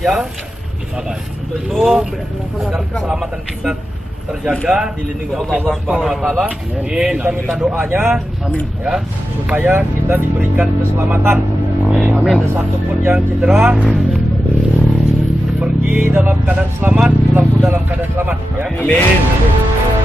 ya. Untuk itu agar keselamatan kita terjaga, dilindungi oleh Allah Subhanahu wa taala. Kita minta doanya ya supaya kita diberikan keselamatan. Ada satupun yang cedera pergi dalam keadaan selamat, pulang pun dalam keadaan selamat ya. Amin.